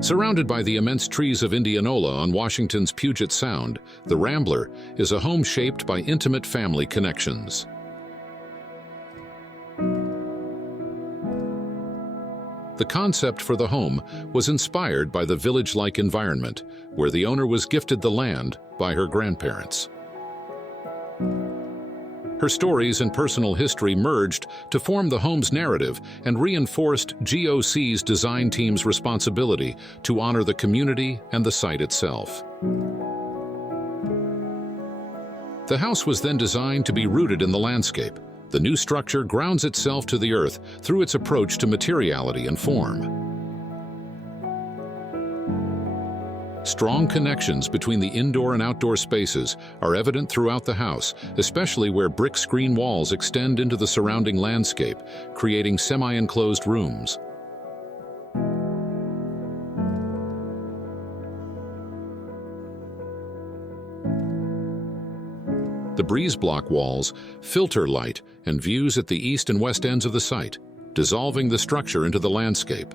Surrounded by the immense trees of Indianola on Washington's Puget Sound, the Rambler is a home shaped by intimate family connections. The concept for the home was inspired by the village-like environment, where the owner was gifted the land by her grandparents. Her stories and personal history merged to form the home's narrative and reinforced GOC's design team's responsibility to honor the community and the site itself. The house was then designed to be rooted in the landscape. The new structure grounds itself to the earth through its approach to materiality and form. Strong connections between the indoor and outdoor spaces are evident throughout the house, especially where brick screen walls extend into the surrounding landscape, creating semi-enclosed rooms. The breeze block walls filter light and views at the east and west ends of the site, dissolving the structure into the landscape.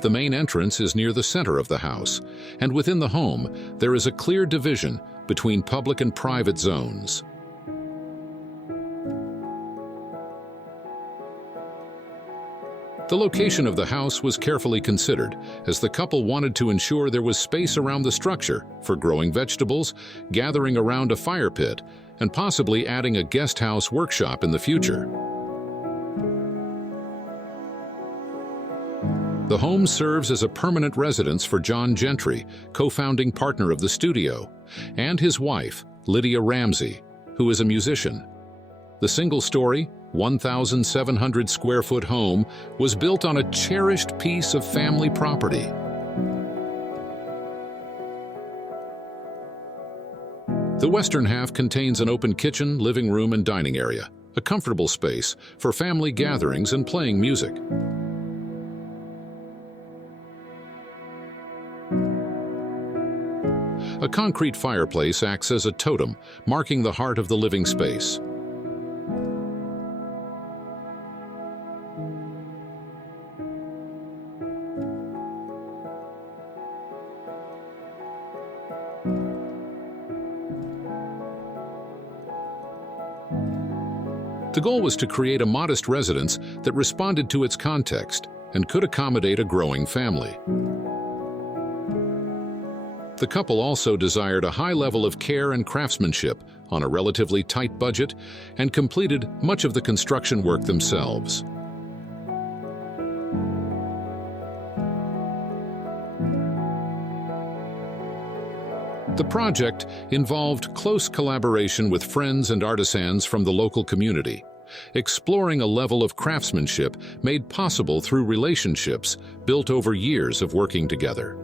The main entrance is near the center of the house, and within the home, there is a clear division between public and private zones. The location of the house was carefully considered, as the couple wanted to ensure there was space around the structure for growing vegetables, gathering around a fire pit, and possibly adding a guest house workshop in the future. The home serves as a permanent residence for John Gentry, co-founding partner of the studio, and his wife, Lydia Ramsey, who is a musician. The single-story, 1,700-square-foot home was built on a cherished piece of family property. The western half contains an open kitchen, living room, and dining area, a comfortable space for family gatherings and playing music. A concrete fireplace acts as a totem, marking the heart of the living space. The goal was to create a modest residence that responded to its context and could accommodate a growing family. The couple also desired a high level of care and craftsmanship on a relatively tight budget and completed much of the construction work themselves. The project involved close collaboration with friends and artisans from the local community, exploring a level of craftsmanship made possible through relationships built over years of working together.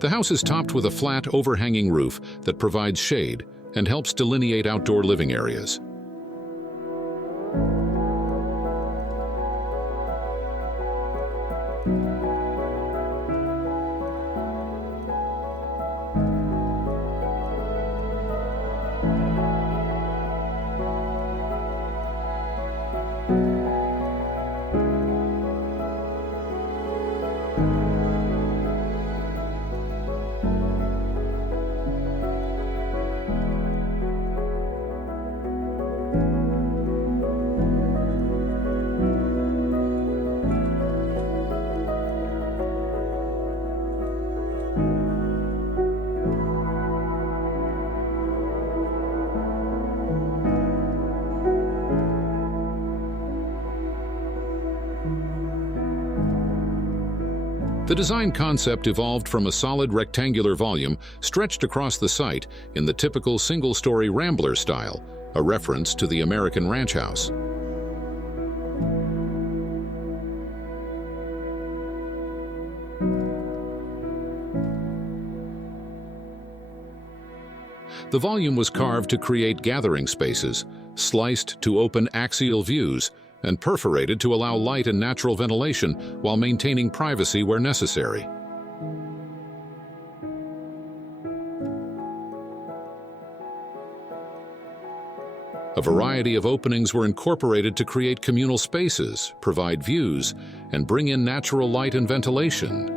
The house is topped with a flat, overhanging roof that provides shade and helps delineate outdoor living areas. The design concept evolved from a solid rectangular volume stretched across the site in the typical single-story Rambler style, a reference to the American ranch house. The volume was carved to create gathering spaces, sliced to open axial views, and perforated to allow light and natural ventilation while maintaining privacy where necessary. A variety of openings were incorporated to create communal spaces, provide views, and bring in natural light and ventilation.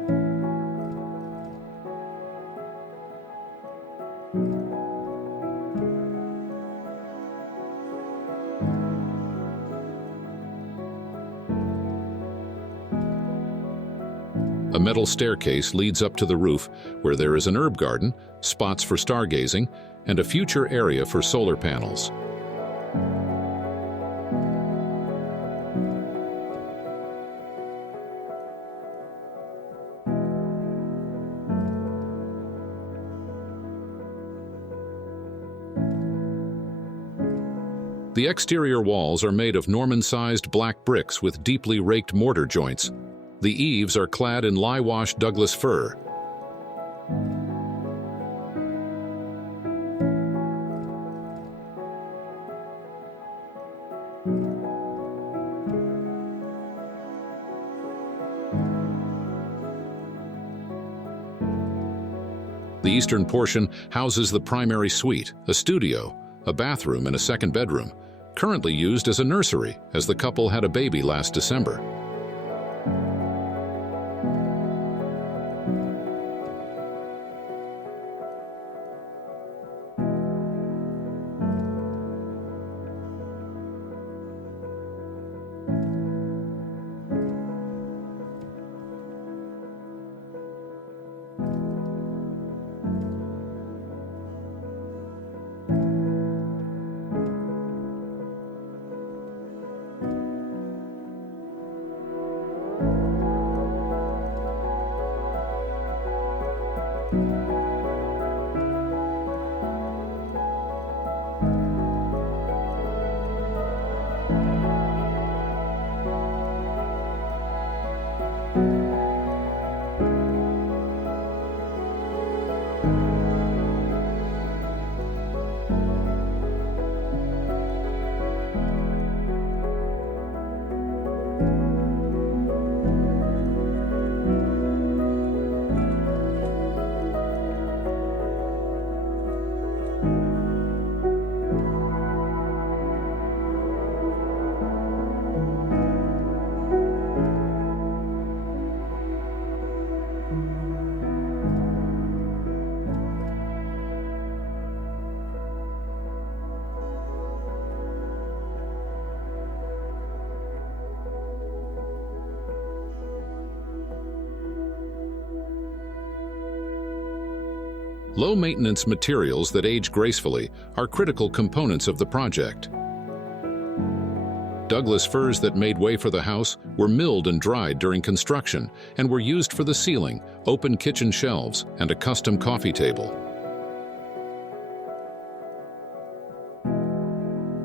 A metal staircase leads up to the roof, where there is an herb garden, spots for stargazing, and a future area for solar panels. The exterior walls are made of Norman-sized black bricks with deeply raked mortar joints. The eaves are clad in lye-washed Douglas fir. The eastern portion houses the primary suite, a studio, a bathroom, and a second bedroom, currently used as a nursery, as the couple had a baby last December. Low-maintenance materials that age gracefully are critical components of the project. Douglas firs that made way for the house were milled and dried during construction and were used for the ceiling, open kitchen shelves, and a custom coffee table.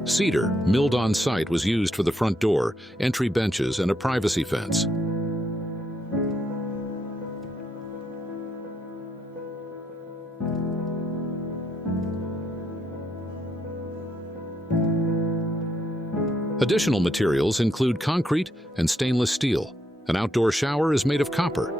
Cedar, milled on site, was used for the front door, entry benches, and a privacy fence. Additional materials include concrete and stainless steel. An outdoor shower is made of copper.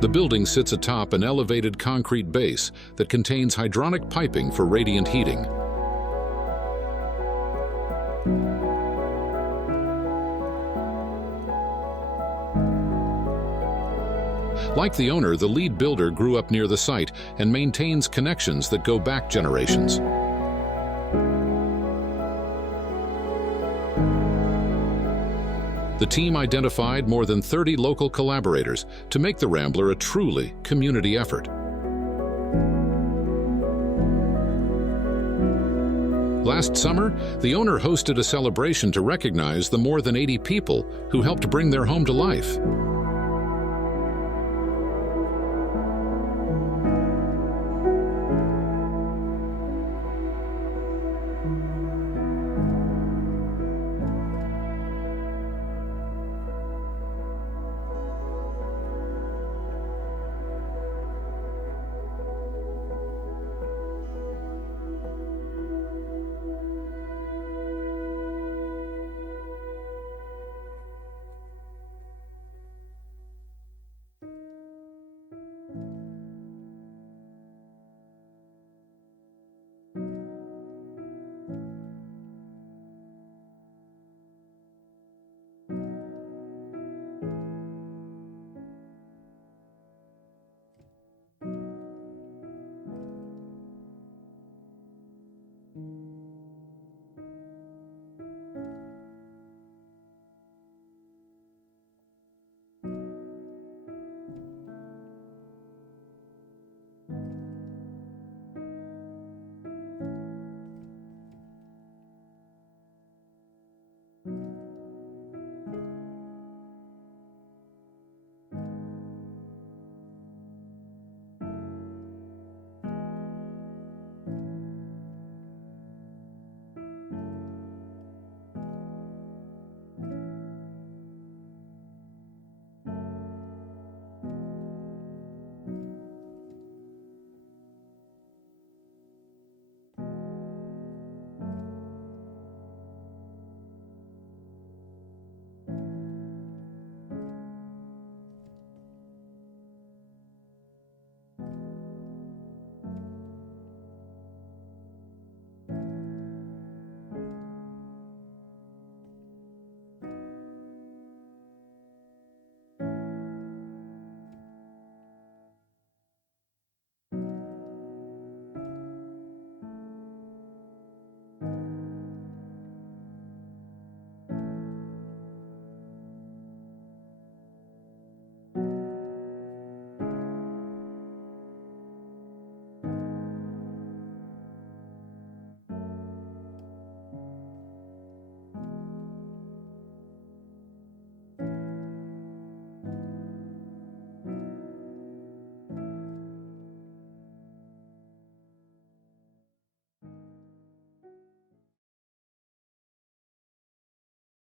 The building sits atop an elevated concrete base that contains hydronic piping for radiant heating. Like the owner, the lead builder grew up near the site and maintains connections that go back generations. The team identified more than 30 local collaborators to make the Rambler a truly community effort. Last summer, the owner hosted a celebration to recognize the more than 80 people who helped bring their home to life.